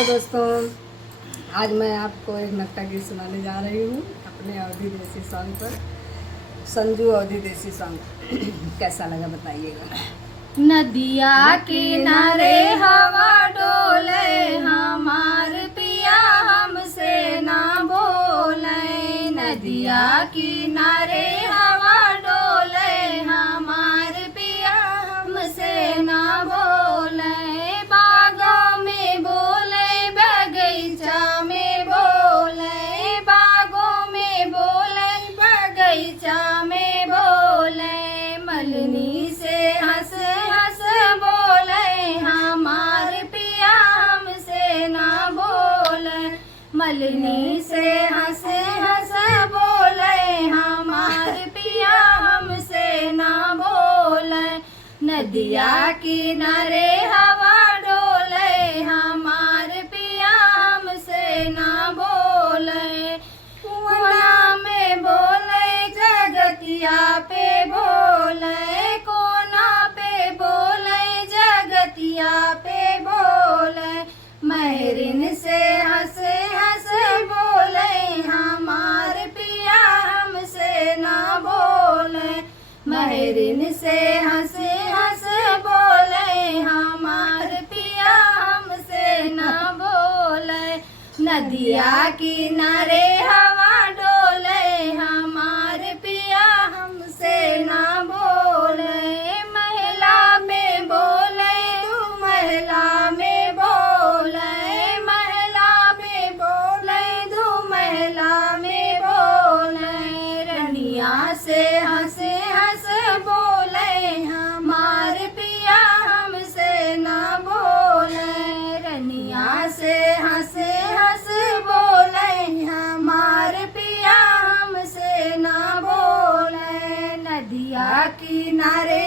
दोस्तों, आज मैं आपको एक नक्टा गीत सुनाने जा रही हूँ अपने अवधी देसी सॉन्ग पर। संजू अवधी देसी सॉन्ग कैसा लगा बताइएगा। नदिया किनारे हवा डोले हमार पिया हमसे ना बोले। नदिया किनारे हवा डोले हमार पिया हमसे ना बोले। बागों में बोले बगीचा में बोले, बागों में बोले बगीचा में बोले। मलनी से हंस हंस बोले हमार पिया हमसे ना बोले। मलनी से हंस हंस बोले हमार पिया हमसे ना बोले। नदिया किनारे हवा डोले हमार पिया हमसे ना बोले। कोना में बोले जगतिया पे बोले, कोना पे बोले जगतिया पे बोले। महरिन से हंस हंस बोले हमार पिया हमसे ना बोले। महरिन से हंस हंस बोले हमार पिया हमसे ना बोले। नदिया किनारे हवा डोले हमार पिया हमसे ना बोले। महिला में बोले तू महिला में बोले, महिला में बोले तू महिला में बोले। रनिया से हंस हंस बोले हमार पिया हमसे ना बोले। रनिया से हंस हंस बोले हमार पिया हमसे ना बोले। नदिया किनारे